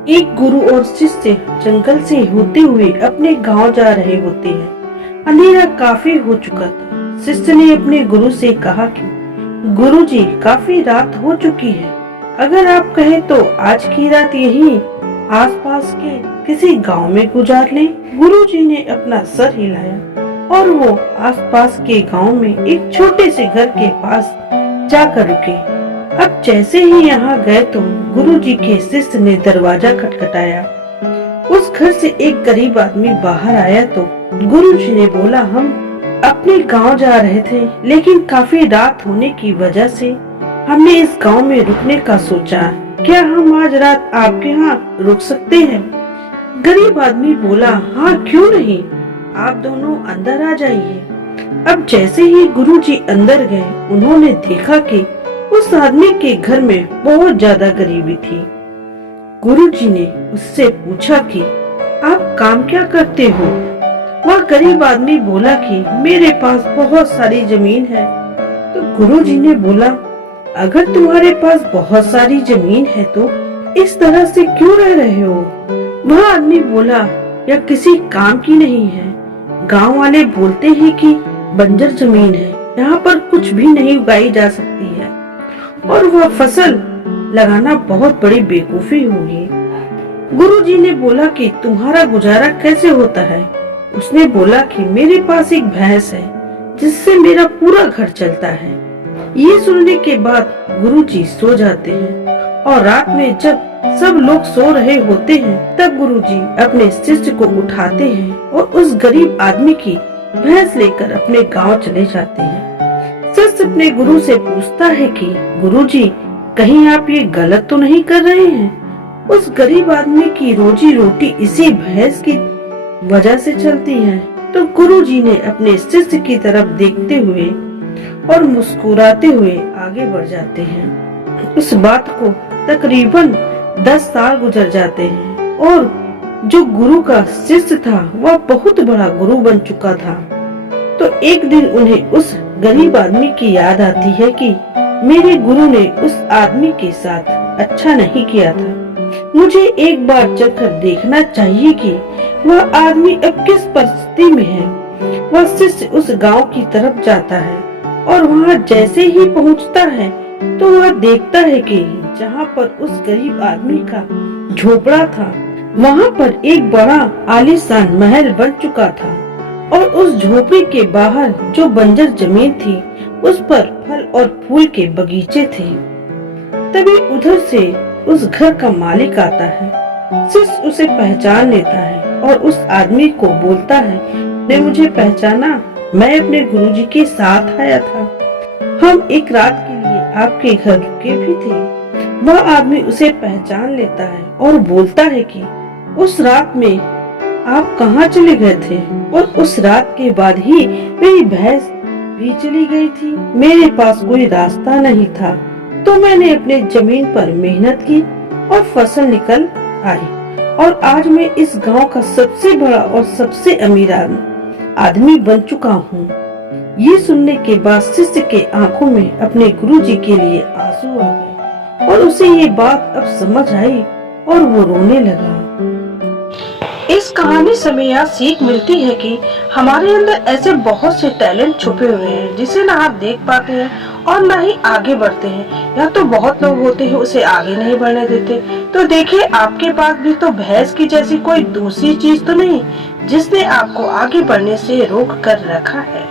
एक गुरु और शिष्य जंगल से होते हुए अपने गांव जा रहे होते हैं। अंधेरा काफी हो चुका था। शिष्य ने अपने गुरु से कहा कि गुरुजी, काफी रात हो चुकी है। अगर आप कहें तो आज की रात यहीं आसपास के किसी गांव में गुजार लें। गुरुजी ने अपना सर हिलाया और वो आसपास के गांव में एक छोटे से घर के पास जाकर रुके। अब जैसे ही यहाँ गए तो गुरुजी के शिष्य ने दरवाजा खटखटाया। उस घर से एक गरीब आदमी बाहर आया तो गुरुजी ने बोला, हम अपने गांव जा रहे थे, लेकिन काफी रात होने की वजह से हमने इस गांव में रुकने का सोचा। क्या हम आज रात आपके यहाँ रुक सकते हैं? गरीब आदमी बोला, हाँ क्यों नहीं, आप दोनों अंदर आ जाइए। अब जैसे ही गुरुजी अंदर गए, उन्होंने देखा कि उस आदमी के घर में बहुत ज्यादा गरीबी थी। गुरुजी ने उससे पूछा कि आप काम क्या करते हो? वह गरीब आदमी बोला कि मेरे पास बहुत सारी जमीन है। तो गुरुजी ने बोला, अगर तुम्हारे पास बहुत सारी जमीन है तो इस तरह से क्यों रह रहे हो? वह आदमी बोला, यह किसी काम की नहीं है। गांव वाले बोलते हैं कि बंजर जमीन है, यहाँ पर कुछ भी नहीं उगाई जा सकती है और वह फसल लगाना बहुत बड़ी बेवकूफी होगी। गुरुजी ने बोला कि तुम्हारा गुजारा कैसे होता है? उसने बोला कि मेरे पास एक भैंस है जिससे मेरा पूरा घर चलता है। ये सुनने के बाद गुरुजी सो जाते हैं और रात में जब सब लोग सो रहे होते हैं तब गुरुजी अपने शिष्य को उठाते हैं और उस गरीब आदमी की भैंस लेकर अपने गांव चले जाते हैं। शिष्य अपने गुरु से पूछता है कि गुरुजी, कहीं आप ये गलत तो नहीं कर रहे हैं? उस गरीब आदमी की रोजी रोटी इसी भैंस की वजह से चलती है। तो गुरुजी ने अपने शिष्य की तरफ देखते हुए और मुस्कुराते हुए आगे बढ़ जाते हैं। उस बात को तकरीबन 10 साल गुजर जाते हैं और जो गुरु का शिष्य था वह बहुत बड़ा गुरु बन चुका था। तो एक दिन उन्हें उस गरीब आदमी की याद आती है कि मेरे गुरु ने उस आदमी के साथ अच्छा नहीं किया था। मुझे एक बार चलकर देखना चाहिए कि वह आदमी अब किस परिस्थिति में है। वह शिष्य उस गांव की तरफ जाता है और वहां जैसे ही पहुंचता है तो वह देखता है कि जहां पर उस गरीब आदमी का झोपड़ा था, वहां पर एक बड़ा आलीशान महल बन चुका था और उस झोपड़ी के बाहर जो बंजर जमीन थी उस पर फल और फूल के बगीचे थे। तभी उधर से उस घर का मालिक आता है। शिष्य उसे पहचान लेता है और उस आदमी को बोलता है, ने मुझे पहचाना? मैं अपने गुरुजी के साथ आया था। हम एक रात के लिए आपके घर रुके भी थे। वह आदमी उसे पहचान लेता है और बोलता है कि उस रात में आप कहाँ चले गए थे? और उस रात के बाद ही मेरी भैंस भी चली गई थी। मेरे पास कोई रास्ता नहीं था तो मैंने अपने जमीन पर मेहनत की और फसल निकल आई और आज मैं इस गांव का सबसे बड़ा और सबसे अमीर आदमी बन चुका हूँ। ये सुनने के बाद शिष्य के आंखों में अपने गुरुजी के लिए आंसू आ गए और उसे ये बात अब समझ आई और वो रोने लगा। इस कहानी से हमें यह सीख मिलती है कि हमारे अंदर ऐसे बहुत से टैलेंट छुपे हुए हैं जिसे ना आप देख पाते हैं और ना ही आगे बढ़ते हैं। या तो बहुत लोग होते हैं उसे आगे नहीं बढ़ने देते। तो देखिए, आपके पास भी तो भैंस की जैसी कोई दूसरी चीज तो नहीं जिसने आपको आगे बढ़ने से रोक कर रखा है।